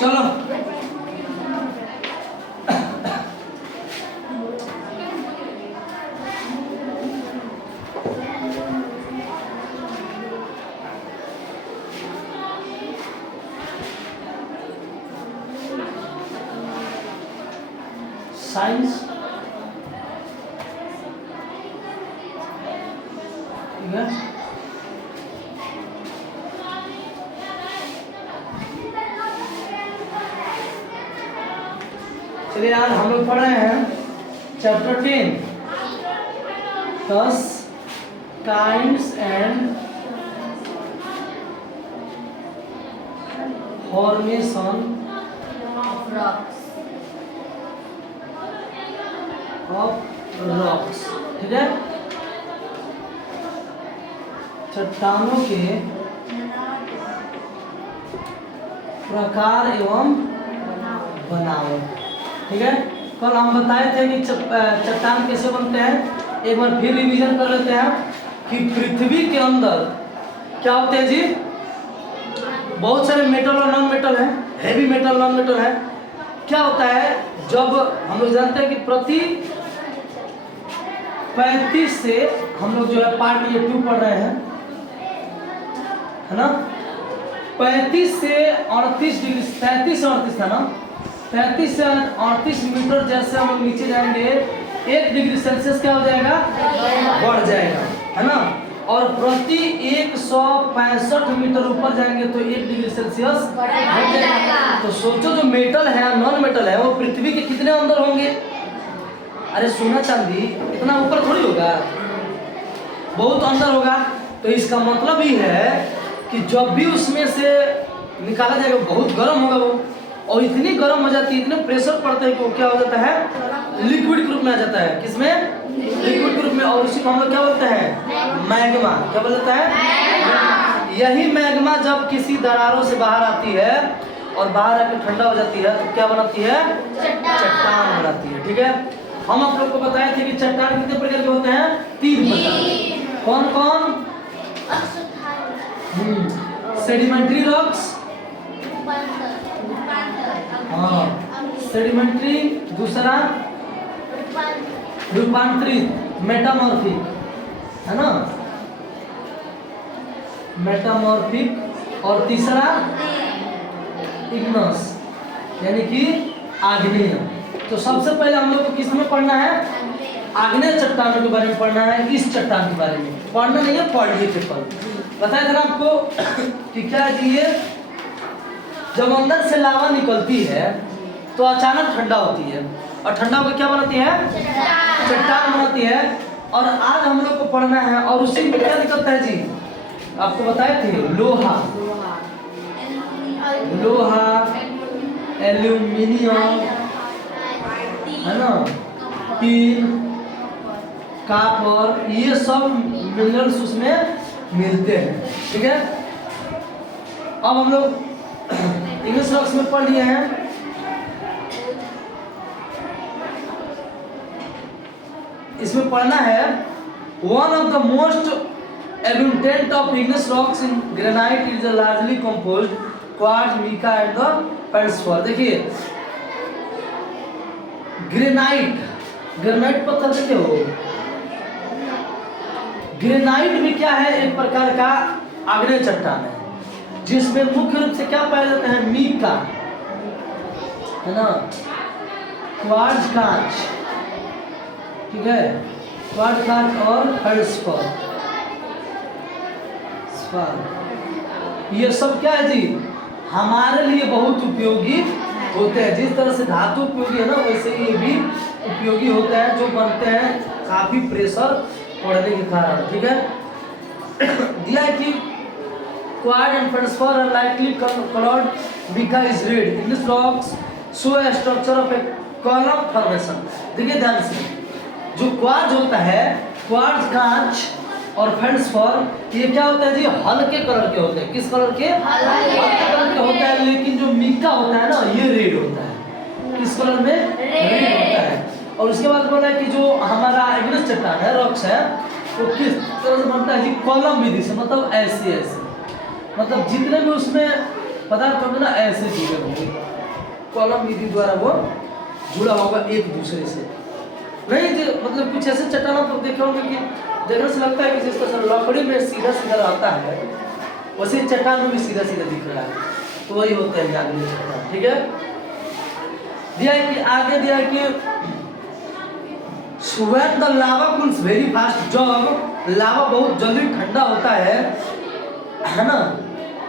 चलो साइंस, ठीक है। चलिए आज हम लोग पढ़ रहे हैं chapter 10 10 times and formation of rocks, ठीक है। चट्टानों के प्रकार एवं बनावट, ठीक है। कल हम बताए थे कि चट्टान कैसे बनते हैं। एक बार फिर रिवीजन कर लेते हैं कि पृथ्वी के अंदर क्या होते हैं जी, बहुत सारे मेटल और नॉन मेटल है, हेवी मेटल नॉन मेटल है। क्या होता है, जब हम लोग जानते हैं कि प्रति 35 से हम लोग जो है पार्ट ये 2 पढ़ रहे हैं, है ना। 35 से 38 डिग्री, 33 से 38 था ना, 33 से 38 मीटर जैसे हम लोग नीचे जाएंगे 1 डिग्री सेल्सियस क्या हो जाएगा, बढ़ जाएगा, है ना। और प्रति 165 मीटर ऊपर जाएंगे तो 1 डिग्री सेल्सियस बढ़ जाएगा। तो सोचो जो मेटल है नॉन मेटल है वो पृथ्वी के कितने अंदर होंगे। अरे सोना चांदी इतना ऊपर थोड़ी होगा, बहुत अंदर होगा। तो इसका मतलब ही है कि जब भी उसमें से निकाला जाएगा बहुत गर्म होगा वो, और इतनी गर्म हो जाती है, इतने प्रेशर पड़ता है कि वो क्या हो जाता है, लिक्विड ग्रुप में आ जाता है। किसमें, लिक्विड ग्रुप में। और उसी को हम लोग क्या बोलते हैं, मैग्मा। क्या बोलता है, यही मैग्मा जब किसी दरारों से बाहर आती है और बाहर आकर ठंडा हो जाती है तो क्या बनाती है, चट्टान बनाती है, ठीक है। हम आप लोग को बताए थे कि चट्टान कितने प्रकार के होते हैं, 3 प्रकार। कौन कौन, सेडिमेंट्री रॉक्स, हाँ सेडिमेंट्री, दूसरा रूपांतरित मेटामॉर्फिक, है ना, मेटामॉर्फिक, और तीसरा इग्नस यानी कि आग्नेय। तो सबसे पहले हम लोग को किस में पढ़ना है, आग्नेय चट्टानों के बारे में पढ़ना है। इस चट्टान के बारे में पढ़ना नहीं है, पढ़िए पेपर। बताया था आपको कि क्या जी, ये जब अंदर से लावा निकलती है तो अचानक ठंडा होती है, और ठंडा होकर क्या बनाती है, चट्टान बनाती है। और आज हम लोग को पढ़ना है, और उसी में क्या निकलता है जी, आपको बताए थे, लोहा, एल्यूमिनियम, है ना, टीन, कॉपर, ये सब मिनरल्स उसमें मिलते हैं, ठीक है। अब हम लोग इंग्लिश रॉक्स में पढ़ लिए हैं। इसमें पढ़ना है, one of the most abundant of igneous rocks in granite is largely composed quartz, mica and the feldspar। देखिए ग्रेनाइट, ग्रेनाइट पत्थर देखे हो, ग्रेनाइट भी क्या है, एक प्रकार का आग्नेय चट्टान है, जिसमें मुख्य रूप से क्या पाया जाता है, मीका, है ना, क्वार्ट्ज कांच, ठीक है, क्वार्ट्ज कांच और फेल्डस्पार। ये सब क्या है जी, हमारे लिए बहुत उपयोगी होते हैं। जिस तरह से धातु उपयोगी है ना, वैसे ये भी उपयोगी होता है, जो बनते हैं काफी प्रेशर पड़ने के कारण, ठीक है। दिया है कि quartz and feldspar are lightly coloured, mica is red, igneous rocks show a structure of a column formation। देखिए ध्यान से, जो क्वार्ट्ज होता है, क्वार्ट्ज कांच और फेल्डस्पार, ये क्या होता है जी, हल्के कलर के होते हैं। किस कलर के, हल्के कलर के होता है। लेकिन जो मिका होता है ना, ये रेड होता है। किस कलर में, रेड होता है। और उसके बाद बोला है कि जो हमारा igneous चट्टान है, रॉक्स है, वो किस तरह से बनता है जी, कॉलम विधि से, मतलब ऐसे ऐसे, मतलब जितने भी उसमें पदार्थ होंगे ना ऐसे जुड़े होंगे, कॉलम विधि द्वारा वो जुड़ा होगा एक दूसरे से। नहीं मतलब कुछ ऐसे चट्टानों पर देखे होंगे कि देखने से लगता है कि जिस तरह लकड़ी में सीधा सीधा रहता है वैसे चट्टान में भी सीधा सीधा दिख रहा है, तो वही होता है आगे चट्टान। ठीक है, दिया है कि आगे दिया है कि when the lava cools very fast, जब लावा बहुत जल्दी ठंडा होता है ना,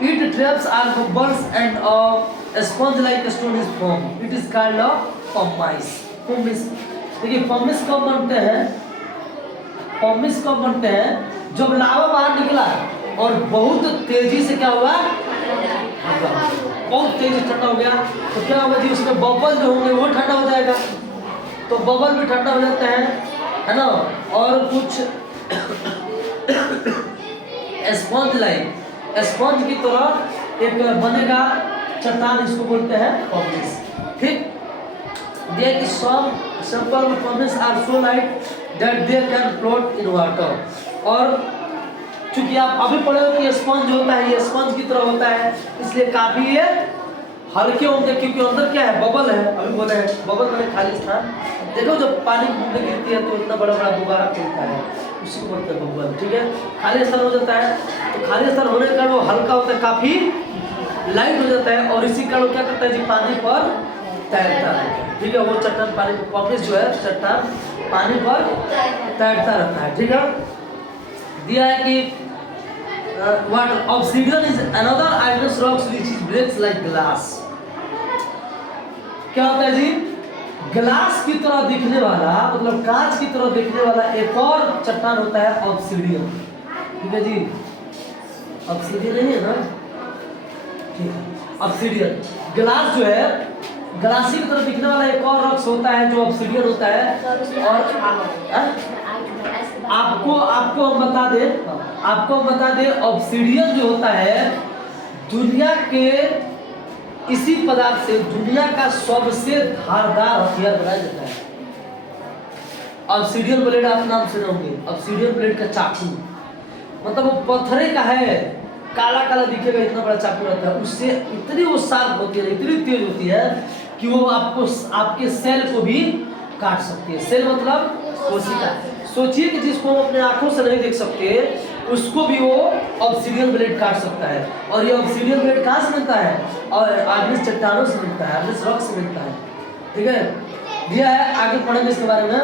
it traps are bubbles and a sponge like stone is formed, it is called a pumice। pumice देखिए pumice कब बनते हैं, pumice कब बनते हैं जब लावा बाहर निकला और बहुत तेजी से क्या हुआ, बहुत तेजी ठंडा हो गया, तो क्या होगा जी उसमें बबल जो होंगे वो ठंडा हो जाएगा, तो बबल भी ठंडा हो जाता है ना, और कुछ स्पंज लाइक स्पंज की तरह एक बनेगा चट्टान, इसको बोलते हैं पमिस। ठीक, दिया कि some simple pumice are so light that they can float in water, और चूंकि आप अभी पढ़े हो कि स्पंज होता है, ये स्पंज की तरह होता है, इसलिए काफी ये हल्के होंगे, क्योंकि अंदर क्या है बबल है, अभी बोले हैं बबल मैंने खाली स्थान, देखो जब पानी में गिरती है तो इतना बड़ा बड़ा गुब्बारा फैलता है, उसी को बोलते हैं बबल। ठीक है, खाली स्थान हो जाता है, तो खाली स्थान होने के कारण वो हल्का होता है, काफी लाइट हो जाता है, और इसी कारण क्या करता है जी पानी पर तैरता रहता है। ठीक है, वो चट्टान पानी पमिस जो है चट्टान पानी पर तैरता रहता है। ठीक है, दिया है कि what obsidian is another iron rocks which is breaks like glass। क्या होता है जी, ग्लास की तरह दिखने वाला, मतलब कांच की तरह दिखने वाला एक और चट्टान होता है ऑब्सिडियन। ठीक है जी, ऑब्सिडियन नहीं है ना, ठीक है, ऑब्सिडियन ग्लास जो है ग्लासी की तरह दिखने वाला एक और रॉक्स होता है जो ऑब्सिडियन होता है। और आपको हम बता दें ऑब्सिडियन जो होता है दुनिया के इसी पदार्थ से दुनिया का सबसे धारदार हथियार बनाया जाता है। ऑब्सिडियन ब्लेड आप नाम सुने होंगे, ऑब्सिडियन ब्लेड का चाकू, मतलब वो पत्थरे का है, काला काला दिखेगा, इतना बड़ा चाकू रहता है, उससे इतनी वो शार्प होती है, इतनी तेज होती है कि वो आपको आपके सेल को भी काट सकती है। सेल मतलब कोशिका, सोचिए कि जिसको हम अपने आंखों से नहीं देख सकते उसको भी वो ऑब्सिडियन ब्लेड काट सकता है। और ये ऑब्सिडियन ब्लेड कहाँ से मिलता है, और आर्गीनियस चट्टानों से मिलता है, आर्गीनियस रॉक से मिलता है। ठीक है, दिया है आगे पढ़ेंगे इसके बारे में।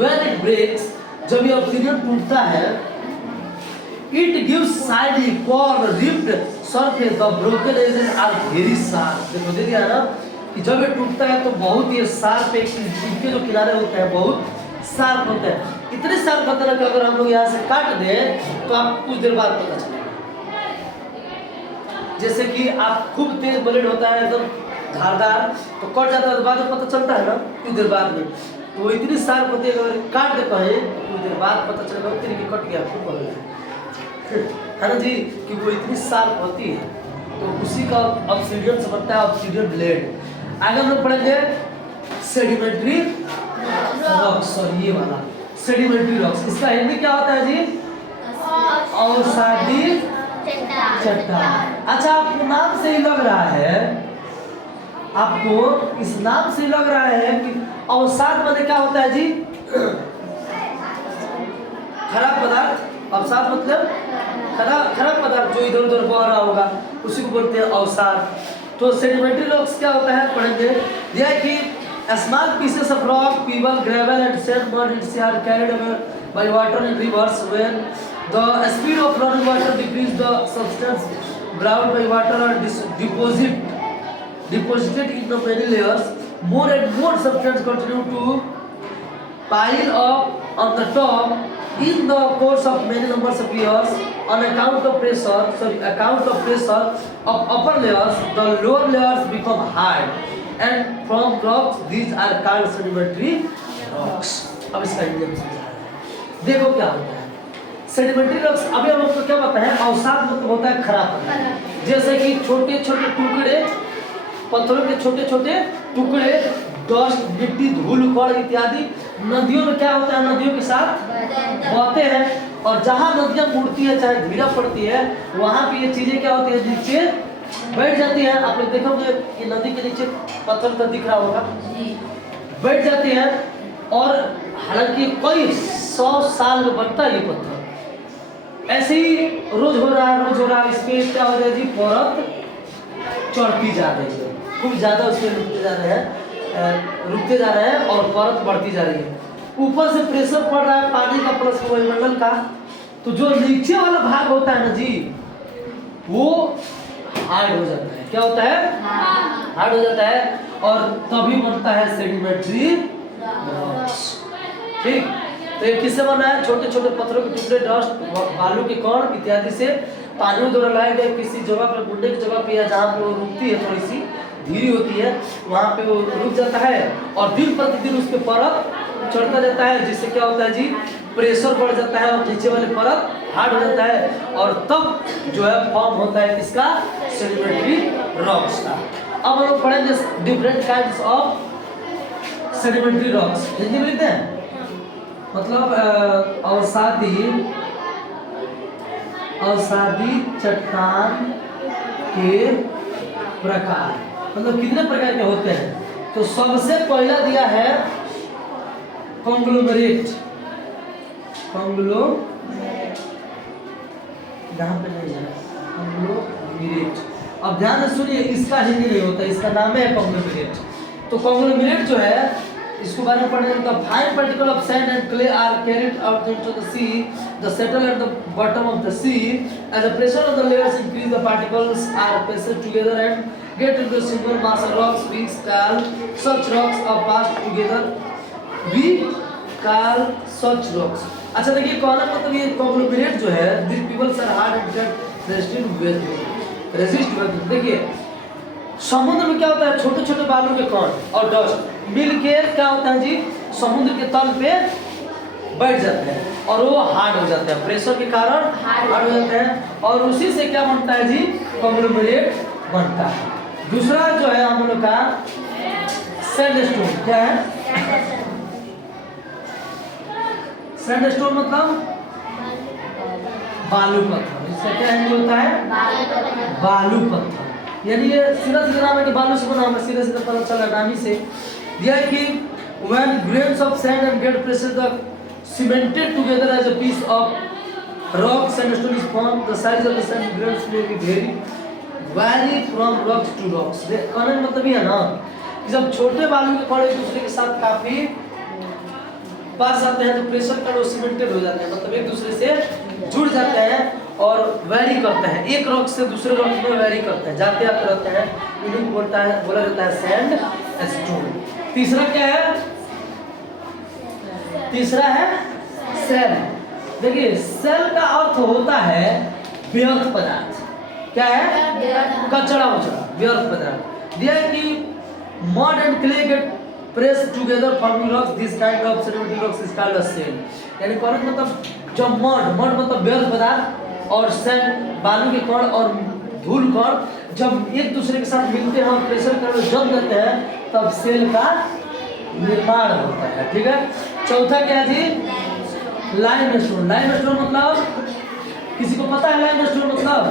When it breaks, जब ये ऑब्सिडियन टूटता है, it gives slightly curved ripped surface, the broken edges are very sharp। देखो दे दिया ना कि जब ये टूटता है तो बहुत ही शार्प, इसके जो किनारे होते हैं बहुत शार्प होते हैं, इतने शार्प होते हैं कि अगर हम लोग यहाँ से काट दें तो आप कुछ देर बाद पता चलेगा। जैसे कि आप खूब तेज ब्लेड होता है एकदम धारदार, तो कट जाता है तो बाद में पता चलता है ना कुछ देर बाद में, तो वो इतनी शार्प होती है कि अगर काट दे कहीं तो कुछ देर बाद पता चलेगा कि कट गया, खूब है ना जी, कि वो इतनी शार्प होती है। तो उसी का ऑब्सिडियन से बनता है ऑब्सिडियन ब्लेड। आगे हम लोग पढ़ेंगे सेडिमेंट्री रॉक्स, और ये वाला सेडिमेंट्री रॉक्स, इसका हिंदी क्या होता है जी, अवसादी चट्टान। अच्छा, आपको नाम से ही लग रहा है, आपको इस नाम से लग रहा है कि अवसाद माने क्या होता है जी, खराब पदार्थ। अवसाद मतलब खराब पदार्थ जो इधर उधर बह रहा होगा उसी को बोलते हैं अवसाद। तो सेडिमेंट्री रॉक्स क्या होता है पढ़ेंगे। यह है कि small pieces of rock, pebble, gravel and sand mud are carried away by water in rivers. When the speed of running water decreases, the substance brought by water are deposited in the many layers. More and more substance continue to pile up on the top. In the course of many numbers of years, on account of pressure of upper layers, the lower layers become hard, and from rocks these are called sedimentary rocks। अब इसका Indian समझा है, देखो क्या होता है sedimentary rocks. अभी हम आपको क्या बताते हैं, अवसाद मतलब होता है खराब पदार्थ, जैसे कि छोटे छोटे टुकड़े, पत्थरों के छोटे छोटे टुकड़े, डस्ट, मिट्टी, धूल, कण इत्यादि नदियों में क्या होता है, नदियों के साथ बहते हैं, और जहाँ नदियाँ मुड़ती है चाहे धीरा पड़ती है वहाँ पे ये चीजें क्या होती है, नीचे बैठ जाती है। आप लोग देखोगे कि नदी के नीचे पत्थर तो दिख रहा होगा, बैठ जाती है। और हालांकि कई 100 साल में बनता है ये पत्थर। ऐसे ही रोज हो रहा है, इसमें क्या हो रहा है जी, परत चढ़ती जा रही है, खूब ज्यादा उसमें रुकते जा रहे हैं और परत बढ़ती जा रही है। ऊपर से प्रेशर पड़ रहा है पानी का प्लस वायुमंडल का, तो जो नीचे वाला भाग होता है ना जी, वो हार्ड हो जाता है। क्या होता है? हार्ड हो जाता है, और तभी बनता है सेडिमेंट्री रॉक्स। ठीक, तो ये किससे बना है? छोटे छोटे पत्थरों के टुकड़े, डस्ट, बालू के कण इत्यादि से पानी द्वारा लाए गए किसी जगह पर, गुड्डे की जगह पे या जहाँ पे वो रुकती है, थोड़ी सी धीरी होती है, वहाँ पे वो रुक जाता है और दिन प्रतिदिन उस पर परत चढ़ता जाता है, जिससे क्या होता है जी, प्रेशर बढ़ जाता है और नीचे वाले परत हार्ड हो जाता है, और तब जो है फॉर्म होता है इसका सेडिमेंट्री रॉक्स का। अब हम लोग पढ़ेंगे different kinds of sedimentary rocks. Hindi में लिखते हैं, मतलब अवसादी चट्टान के प्रकार, मतलब कितने प्रकार के होते हैं। तो सबसे पहला दिया है कॉन्ग्लोमेरेट। यहाँ पे नहीं है कॉन्ग्लोमेरेट। अब ध्यान से सुनिए, इसका हिंदी नहीं होता, इसका नाम है कॉन्ग्लोमेरेट। तो कॉन्ग्लोमेरेट जो है, इसको बारे में पढ़ने का, fine particle of sand and clay are carried out into the sea, the settle at the bottom of the sea, as the pressure of the layers increase, the particles are pressed together and get into a single mass of rocks. We call such rocks are passed together. We call such rocks. अच्छा देखिए, कहना मतलब ये conglomerate जो है, these pebbles are hard and get resist with। देखिए समुद्र में क्या होता है, छोटे छोटे बालू के कण और डस्ट मिल के क्या होता है जी, समुद्र के तल पे बैठ जाते हैं और वो हार्ड हो जाते हैं, प्रेशर के कारण हार्ड हो जाते हैं, और उसी से क्या बनता है जी, कॉन्ग्लोमेरेट बनता है। दूसरा जो है हम लोग का सैंडस्टोन। क्या है सैंडस्टोन? मतलब बालू पत्थर। इसका क्या हिंदी होता है? बालू पत्थर। यानी ये सीधा सीधा नाम है कि बालू से बना, सीधा सीधा पता चला नामी से दिया है कि when grains of sand and get pressed the cemented together as a piece of rock, sandstone is formed. The size of the sand grains may be vary from rocks to rocks। कहने का मतलब ये है ना कि जब छोटे बालू के कण एक दूसरे के साथ काफी पास आते हैं तो प्रेशर का वो सीमेंटेड हो जाते हैं, मतलब एक दूसरे से जुड़ जाते हैं और वैरी करते हैं, एक रॉक से दूसरे रॉक में वैरी करते हैं, जाते आते रहते हैं, इन्हें बोला जाता है सैंड स्टोन। तीसरा क्या है? तीसरा है सेल। देखिए सेल का अर्थ होता है व्यर्थ पदार्थ। क्या है? कचरा उचड़ा, व्यर्थ पदार्थ। दिया है कि mud and clay get pressed together forming rocks, this kind of sedimentary rocks is called a shale. यानी परत मतलब जो मड मतलब व्यर्थ पदार्थ, और सैंड बालू के कण और धूल कण जब एक दूसरे के साथ मिलते हैं और प्रेशर कर जम देते हैं, तब सेल का निर्माण होता है। ठीक है। चौथा क्या जी? लाइमस्टोन। लाइमस्टोन मतलब किसी को पता है? लाइमस्टोन मतलब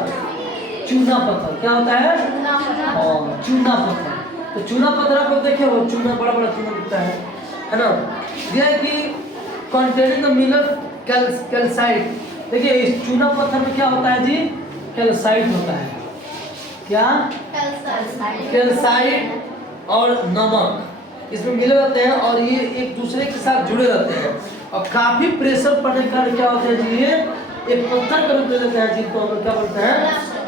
चूना पत्थर। क्या होता है? चूना पत्थर। तो चूना पत्थर आप लोग देखे हो, चूना बड़ा बड़ा चूना दिखता है ना। यह है कि कंटेनिंग द मिनरल कैल्साइट। देखिए इस चूना पत्थर में क्या होता है जी? कैल्साइट होता है। क्या? कैल्साइट और नमक इसमें मिले रहते हैं और ये एक दूसरे के साथ जुड़े रहते हैं, और काफी प्रेशर पड़ने के कारण क्या होता है जी, ये एक पत्थर का रूप ले लेते हैं जिनको हम लोग क्या बोलते हैं?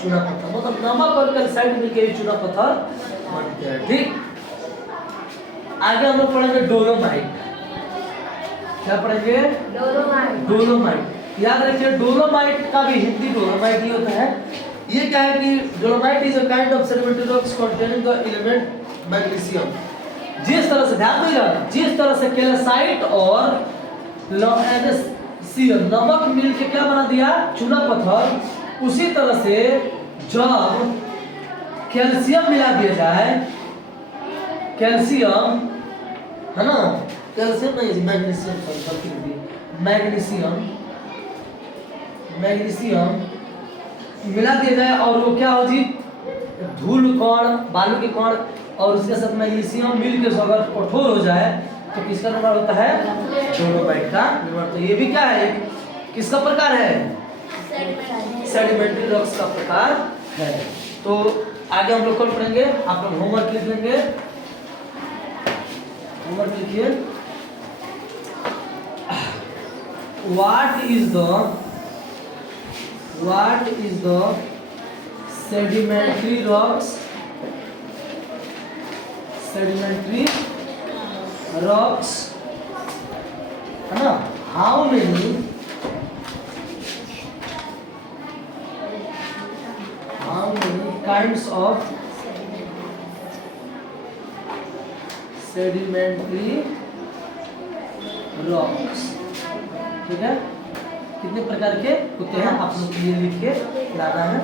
चूना पत्थर। मतलब नमक और कैल्साइट मिलकर चूना पत्थर बनते हैं। ठीक। आगे हम लोग पढ़ेंगे डोलोमाइट। क्या पढ़ेंगे? डोलोमाइट। याद रखिए डोलोमाइट का भी हिंदी डोलोमाइट ही होता है। ये क्या है कि dolomite is a kind of sedimentary rocks containing the element magnesium. जिस तरह से ध्यान दीजिएगा, जिस तरह से कैल्साइट और नमक मिलकर क्या बना दिया? चूना पत्थर। उसी तरह से जब कैल्शियम मिला दिया जाए, कैल्शियम है ना, कैल्शियम नहीं मैग्नीशियम, मैग्नीशियम मिला दिया जाए और वो क्या हो जी? धूल कण, बालू के कण और उसके साथ मैग्नीशियम मिल के अगर कठोर हो जाए तो किसका निर्माण होता है? डोलोमाइट का निर्माण। तो ये भी क्या है, किसका प्रकार है? सेडिमेंट्री रॉक्स का प्रकार है। तो आगे हम लोग कल पढ़ेंगे, आप लोग होमवर्क लिख लेंगे, होमवर्क लिखिए। What is the sedimentary rocks? Sedimentary rocks, है ना? How many kinds of sedimentary rocks? ठीक है, कितने प्रकार के होते हैं आप लोग ये लिख के लाना है।